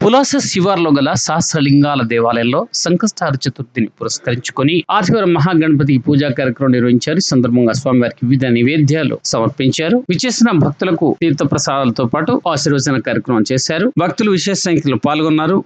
పులాస శివార్లో గల సహస్రలింగాల దేవాలయంలో సంకష్టార చతుర్థిని పురస్కరించుకొని ఆదివారం మహాగణపతి పూజా కార్యక్రమం నిర్వహించారు. ఈ సందర్భంగా స్వామివారికి వివిధ నైవేద్యాలు సమర్పించారు. విచ్చేసిన భక్తులకు తీర్థ ప్రసాదాలతో పాటు ఆశీర్వచన కార్యక్రమం చేశారు. భక్తులు విశేష సంఖ్యలో పాల్గొన్నారు.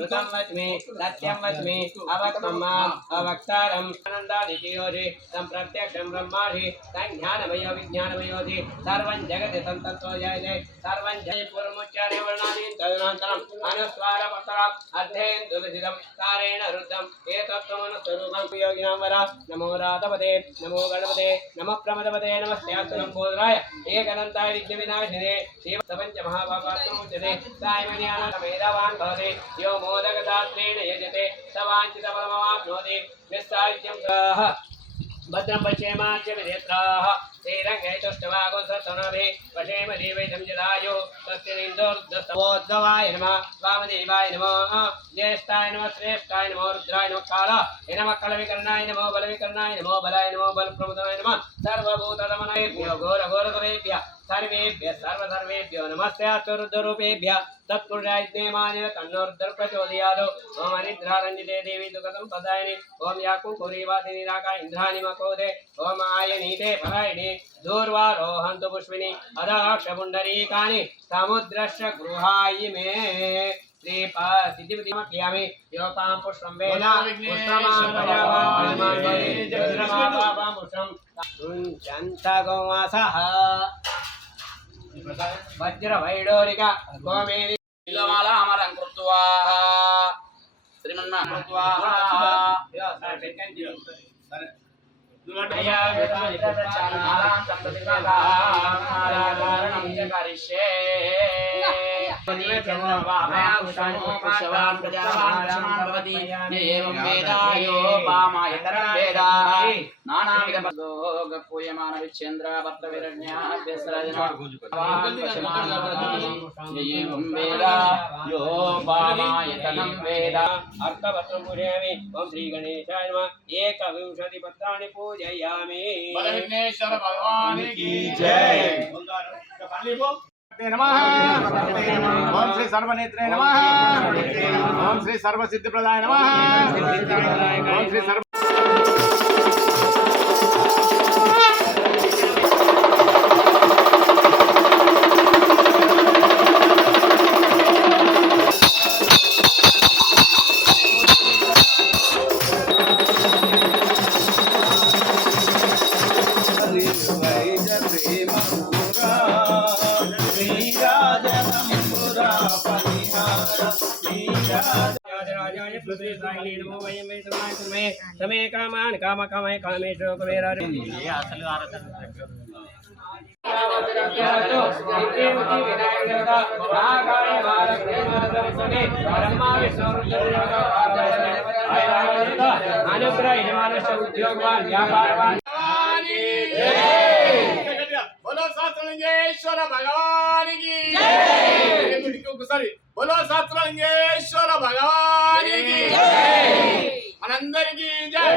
ऋतं वच्मि सत्यं वच्मि अवक्तम्मा अवक्तारं आनन्दादितियोधि सम्प्रत्यक्षं ब्रह्माधि संज्ञानमयो विज्ञानमयोधि सर्वं जगति संतत्तो जयते सर्वं जय पूर्वमुच्चारे वर्णानि तदनन्तरम् अनुस्वारपत्रम् अध्ययन् दुर्भिदं कारेण रुद्धम् एतत्त्वमनुस्वरूपं योगिनां वरा नमो राधपते नमो गणपते नमः प्रमदपते नमस्त्यात्तलम्बोधराय एकदन्ताय विघ्नविनाशिने शिवसपञ्च महापापात्ममुच्यते सायमन्यानमेधावान् भवति यो मोदकदात्रेण यजते सवाञ्छितफलमवाप्नोति निस्साहित्यं भद्रं पश्येमाच्य विनेत्राः श्रीरङ्गैतुष्टवागोसतनभिः पशेम देवैतं जलायो तस्यनिन्दोर्दस्तवोद्भवाय नमः वामदेवाय नमः ज्येष्ठाय नमः श्रेष्ठाय नमो रुद्राय नमः कालाय नमः कलविकर्णाय नमो बलविकर्णाय नमो बलाय नमो बलप्रमुदाय नमः सर्वभूतदमनेभ्यो घोरघोरतरेभ्यः सर्वेभ्यः सर्वसर्वेभ्यो नमस्ते रुद्ररूपेभ्यः तत्पुरुषाय ज्ञेयमानेन तन्नो रुद्रः प्रचोदयात् ओम अनिद्रारञ्जिते देवी दुःखं पदायिनि ओम याकुङ्कुरीवासिनी राका इन्द्राणि मकोदे ओम आयनीते फलायिनि दूर्वारोहन्तु पुष्पिनि अदाक्षपुण्डरीकानि समुद्रस्य गृहाय मे श्रीपादितिमक्रियामि योपां पुष्पं वेदा पुष्पमां पुष्पं सुञ्चन्तगोमासः वज्रवैडोरिक गोमेरि नीलमालामलं कृत्वा श्रीमन्मा कृत्वा एकविंशतिपत्राणि पूजयामि। विघ्नेश्वर भगवान की जय। नमः ओम श्री सर्वनेत्रे नमः ओम श्री सर्वसिद्धिप्रदाय नमः ओम श्री सर्व समय कामान काम कामय कामेशो कुबेरा अनुग्रह हिमालय उद्योगवान व्यापारवान बोलो सहस्रलिंगेश्वर भगवान की जय। बोलो सहस्रलिंगेश्वर भगवान की जय। मనందరికీ జై।